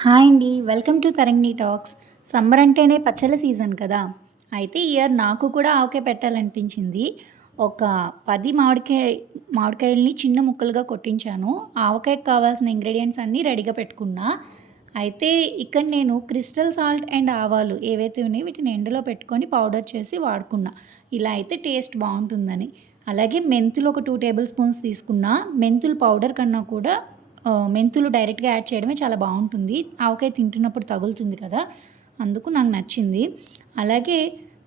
Hi అండి. Welcome to Tarangini talks. Summer అంటేనే పచ్చళ్ళ సీజన్ కదా! అయితే ఈ ఇయర్ నాకు కూడా ఆవకాయ పెట్టాలనిపించింది. ఒక 10 మామిడికాయలని చిన్న ముక్కలుగా కొట్టించాను. ఆవకాయకి కావాల్సిన ఇంగ్రీడియెంట్స్ అన్నీ రెడీగా పెట్టుకున్నా. అయితే ఇక్కడ నేను క్రిస్టల్ సాల్ట్ అండ్ ఆవాలు ఏవైతే ఉన్నాయో వీటిని ఎండలో పెట్టుకొని పౌడర్ చేసి వాడుకున్నా. ఇలా అయితే టేస్ట్ బావుంటుందని. అలాగే మెంతులు ఒక 2 టేబుల్ స్పూన్స్ తీసుకున్నా. మెంతులు పౌడర్ కన్నా కూడా మెంతులు డైరెక్ట్‌గా యాడ్ చేయడమే చాలా బావుంటుంది. ఆవకాయ తింటున్నప్పుడు తగులుతుంది కదా! అందుకు నాకు నచ్చింది. అలాగే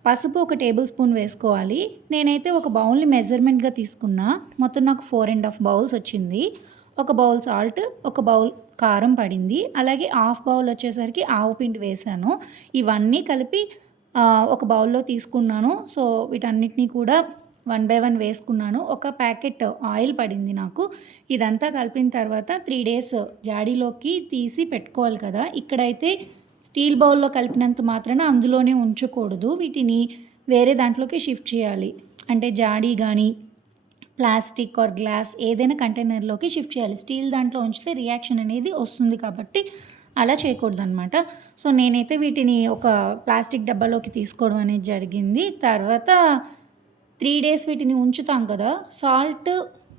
పసుపు ఒక టేబుల్ స్పూన్ వేసుకోవాలి. నేనైతే ఒక బౌల్‌ని మెజర్‌మెంట్‌గా తీసుకున్నా. మొత్తం నాకు 4 ½ బౌల్స్ వచ్చింది. ఒక బౌల్ సాల్ట్, ఒక బౌల్ కారం పడింది. అలాగే హాఫ్ బౌల్ వచ్చేసరికి ఆవు పిండి వేశాను. ఇవన్నీ కలిపి ఒక బౌల్‌లో తీసుకున్నాను. సో, వీటన్నిటిని కూడా వన్ బై వన్ వేసుకున్నాను. ఒక ప్యాకెట్ ఆయిల్ పడింది నాకు. ఇదంతా కలిపిన తర్వాత 3 డేస్ జాడీలోకి తీసి పెట్టుకోవాలి కదా! ఇక్కడైతే స్టీల్ బౌల్‌లో కలిపినంత మాత్రాన అందులోనే ఉంచకూడదు. వీటిని వేరే దాంట్లోకి షిఫ్ట్ చేయాలి. అంటే జాడీ గానీ, ప్లాస్టిక్ ఆర్ గ్లాస్ ఏదైనా కంటైనర్‌లోకి షిఫ్ట్ చేయాలి. స్టీల్ దాంట్లో ఉంచితే రియాక్షన్ అనేది వస్తుంది కాబట్టి అలా చేయకూడదనమాట. సో, నేనైతే వీటిని ఒక ప్లాస్టిక్ డబ్బాలోకి తీసుకోవడం అనేది జరిగింది. తర్వాత 3 డేస్ వీటిని ఉంచుతాం కదా! సాల్ట్,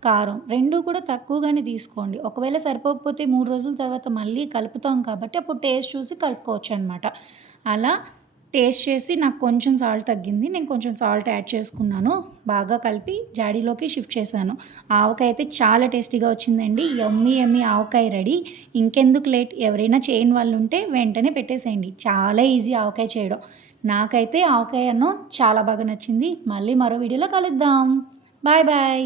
కారం 2 కూడా తక్కువగానే తీసుకోండి. ఒకవేళ సరిపోకపోతే 3 రోజుల తర్వాత మళ్ళీ కలుపుతాం కాబట్టి అప్పుడు టేస్ట్ చూసి కలుపుకోవచ్చనమాట. అలా టేస్ట్ చేసి నాకు కొంచెం సాల్ట్ తగ్గింది. నేను కొంచెం సాల్ట్ యాడ్ చేసుకున్నాను. బాగా కలిపి జాడీలోకి షిఫ్ట్ చేశాను. ఆవకాయ అయితే చాలా టేస్టీగా వచ్చిందండి. యమ్మీ యమ్మీ ఆవకాయ రెడీ. ఇంకెందుకు లేట్ ఎవరైనా చేయని వాళ్ళు ఉంటే వెంటనే పెట్టేసేయండి. చాలా ఈజీ ఆవకాయ చేయడం. నాకైతే ఆవకాయ అన్నం చాలా బాగా నచ్చింది. మళ్ళీ మరో వీడియోలో కలుద్దాం. Bye bye.